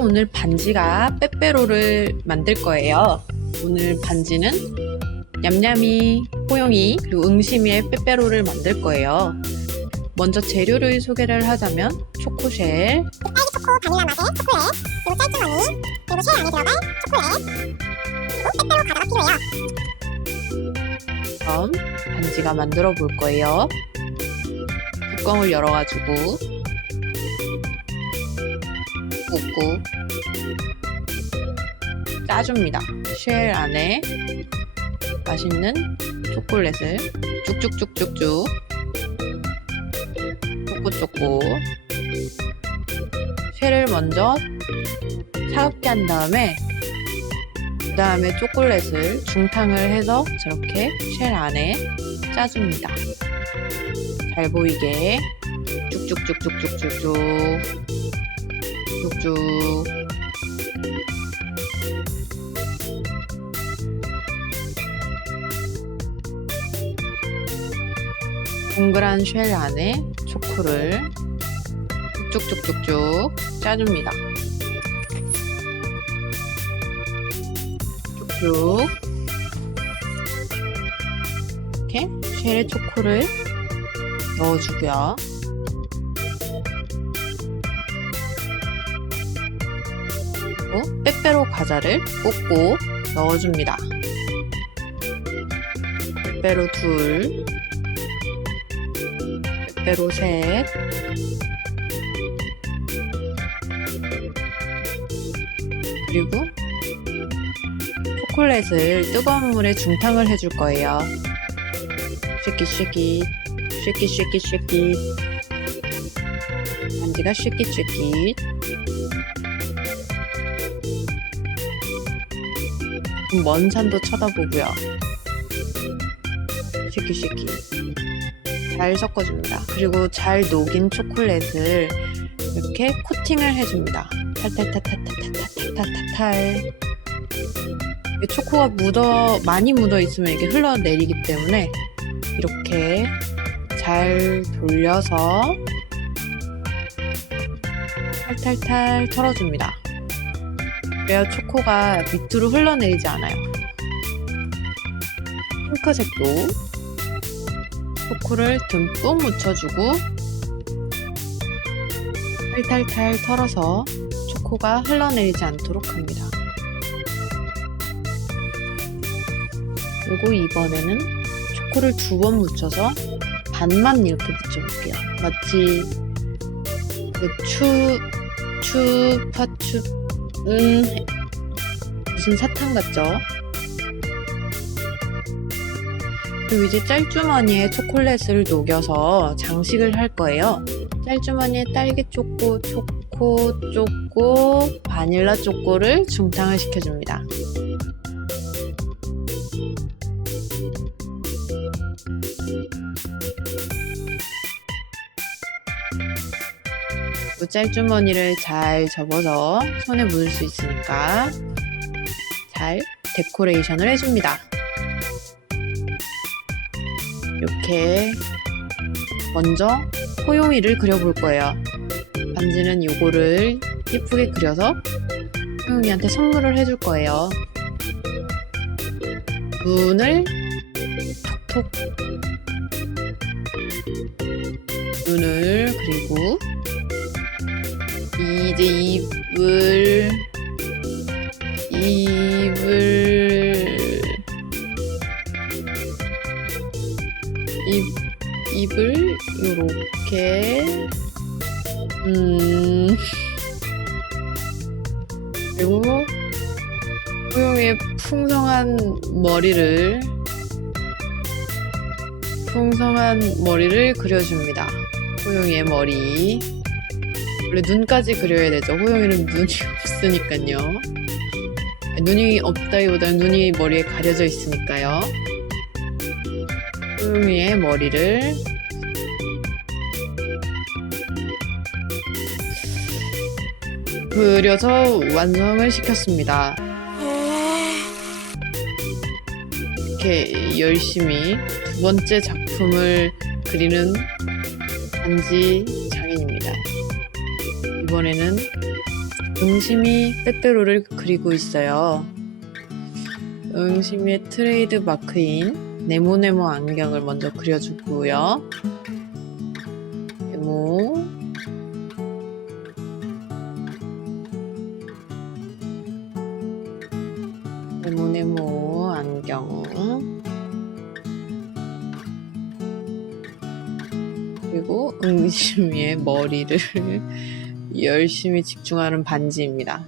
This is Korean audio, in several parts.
오늘 반지가 빼빼로를 만들 거예요. 오늘 반지는 냠냠이, 호용이, 그리고 응심이의 빼빼로를 만들 거예요. 먼저 재료를 소개를 하자면 초코쉘, 딸기 초코 바닐라 맛의 초콜릿 그리고 짤주머니 그리고 쉘 안에 들어갈 초콜릿 그리고 빼빼로 과자가 필요해요 그럼 반지가 만들어 볼 거예요. 뚜껑을 열어가지고 꽂고. 짜줍니다. 쉘 안에 맛있는 초콜릿을 쭉쭉쭉쭉쭉 쪼꼬쪼꼬 쉘을 먼저 차갑게 한 다음에 그 다음에 초콜릿을 중탕을 해서 저렇게 쉘 안에 짜줍니다. 잘 보이게. 쭉쭉쭉쭉쭉쭉쭉 쭉쭉 동그란 쉘 안에 초코를 쭉쭉쭉쭉 짜줍니다. 쭉 이렇게 쉘에 초코를 넣어주고요. 그리고 빼빼로 과자를 꽂고 넣어줍니다. 빼빼로 둘, 빼빼로 셋, 그리고 초콜릿을 뜨거운 물에 중탕을 해줄 거예요. 쉐키 쉐키 쉐키 쉐키 쉐키 반지가 쉐키 쉐키 먼 산도 쳐다보고요. 쉐키 잘 섞어줍니다. 그리고 잘 녹인 초콜릿을 이렇게 코팅을 해줍니다. 탈탈탈탈탈탈탈탈탈 초코가 묻어 많이 묻어 있으면 이게 흘러내리기 때문에 이렇게 잘 돌려서 탈탈탈 털어줍니다. 그래야 초코가 밑으로 흘러내리지 않아요. 핑크색도 초코를 듬뿍 묻혀주고 탈탈탈 털어서 초코가 흘러내리지 않도록 합니다. 그리고 이번에는 초코를 두 번 묻혀서 반만 이렇게 묻혀볼게요. 마치 그 추, 추 파추, 음, 무슨 사탕 같죠? 그리고 이제 짤주머니에 초콜릿을 녹여서 장식을 할 거예요. 짤주머니에 딸기 초코, 초코, 초코, 바닐라 초코를 중탕을 시켜줍니다. 짤주머니를 잘 접어서 손에 묻을 수 있으니까 잘 데코레이션을 해줍니다. 이렇게 먼저 호용이를 그려볼 거예요. 반지는 요거를 예쁘게 그려서 호용이한테 선물을 해줄 거예요. 눈을 톡톡 눈을 그리고 입을 입을 입 입을 요렇게 음 그리고 호용의 풍성한 머리를 풍성한 머리를 그려줍니다. 호용이의 머리 원래 눈까지 그려야 되죠. 호영이는 눈이 없으니까요. 눈이 없다기보다는 눈이 머리에 가려져 있으니까요. 호영이의 머리를 그려서 완성을 시켰습니다. 이렇게 열심히 두 번째 작품을 그리는 장인입니다. 이번에는 응심이 빼빼로를 그리고 있어요. 응심이의 트레이드 마크인 네모네모 안경을 먼저 그려주고요. 네모. 네모네모 안경. 그리고 응심이의 머리를 열심히 집중하는 반지입니다.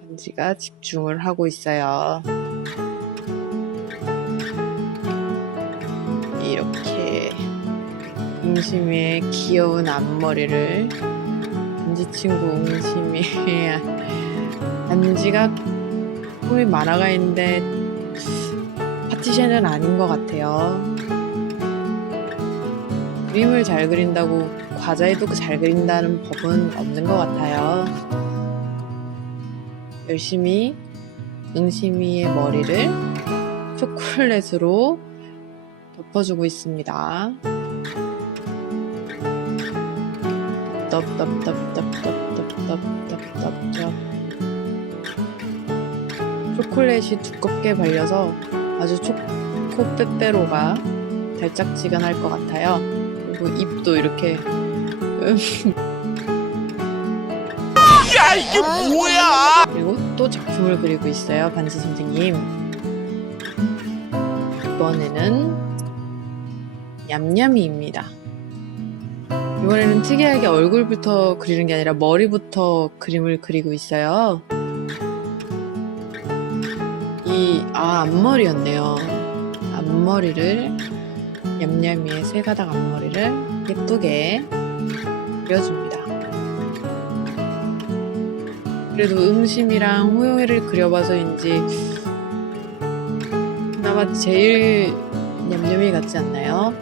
반지가 집중을 하고 있어요. 이렇게 응심이의 귀여운 앞머리를 반지 친구 응심이 반지가 꿈이 만화가 있는데 파티션은 아닌 것 같아요. 그림을 잘 그린다고 과자에도 잘 그린다는 법은 없는 것 같아요. 열심히 응심이의 머리를 초콜릿으로 덮어주고 있습니다. 덥덥덥덥덥덥덥덥덥덥 초콜릿이 두껍게 발려서 아주 초코 빼빼로가 달짝지근할 것 같아요. 그리고 입도 이렇게. 야 이게 뭐야? 그리고 또 작품을 그리고 있어요 반지 선생님. 이번에는 얌얌이입니다. 이번에는 특이하게 얼굴부터 그리는 게 아니라 머리부터 그림을 그리고 있어요. 이 아 앞머리였네요. 앞머리를 얌얌이의 세 가닥 앞머리를 예쁘게 그려줍니다 그래도 음심이랑 호용이를 그려봐서인지 그나마 제일 냠냠이 같지 않나요?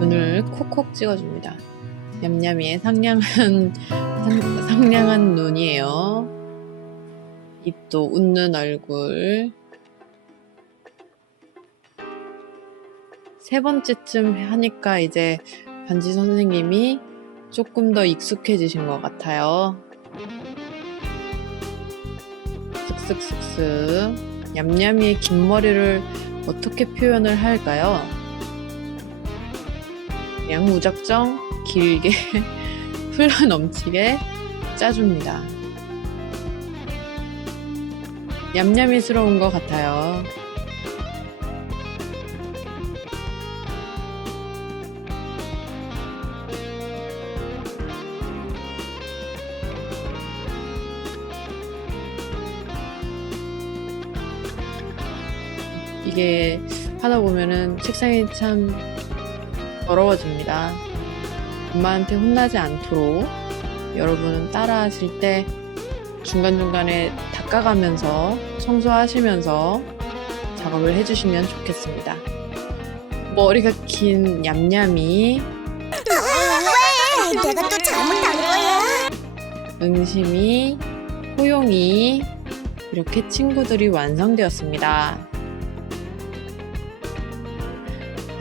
눈을 콕콕 찍어줍니다. 냠냠이의 상냥한 상, 상냥한 눈이에요. 입도 웃는 얼굴. 세 번째쯤 하니까 이제 반지 선생님이 조금 더 익숙해지신 것 같아요. 쓱쓱쓱쓱. 얌얌이의 긴 머리를 어떻게 표현을 할까요? 그냥 무작정 길게 흘러 넘치게 짜줍니다. 얌얌이스러운 것 같아요. 이게 하다 보면은 책상이 참 더러워집니다. 엄마한테 혼나지 않도록 여러분은 따라 하실 때 중간중간에 닦아가면서 청소하시면서 작업을 해주시면 좋겠습니다. 머리가 긴 얌얌이 왜? 내가 또 잘못한 거야? 응심이 호용이 이렇게 친구들이 완성되었습니다.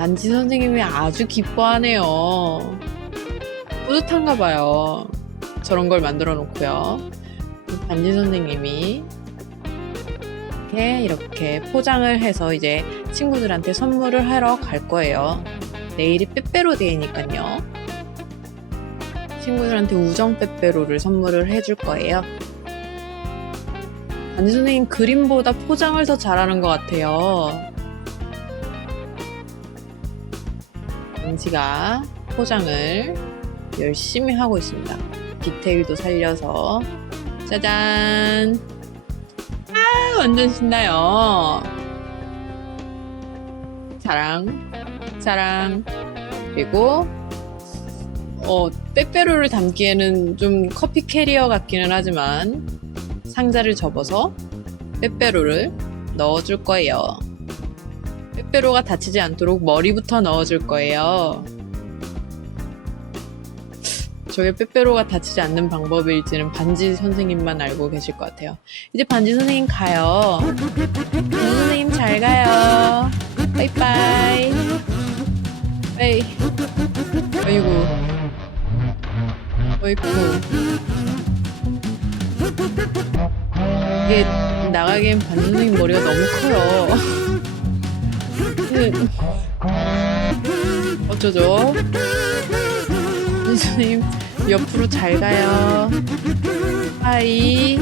반지 선생님이 아주 기뻐하네요. 뿌듯한가 봐요. 저런 걸 만들어 놓고요. 반지 선생님이 이렇게 이렇게 포장을 해서 이제 친구들한테 선물을 하러 갈 거예요. 내일이 빼빼로 데이니까요. 친구들한테 우정 빼빼로를 선물을 해줄 거예요. 반지 선생님 그림보다 포장을 더 잘하는 것 같아요. 반지가 포장을 열심히 하고 있습니다. 디테일도 살려서 짜잔! 아 완전 신나요. 자랑, 자랑. 그리고 어, 빼빼로를 담기에는 좀 커피 캐리어 같기는 하지만 상자를 접어서 빼빼로를 넣어줄 거예요. 뼈가 다치지 않도록 머리부터 넣어줄 거예요. 저게 빼빼로가 다치지 않는 방법일지는 반지 선생님만 알고 계실 것 같아요. 이제 반지 선생님 가요. 반지 선생님 잘 가요. 빠이빠이. 에이. 아이고. 아이고. 이게 나가기엔 반지 선생님 머리가 너무 커요. 그, 어쩌죠? 반 선생님 옆으로 잘 가요. 하이.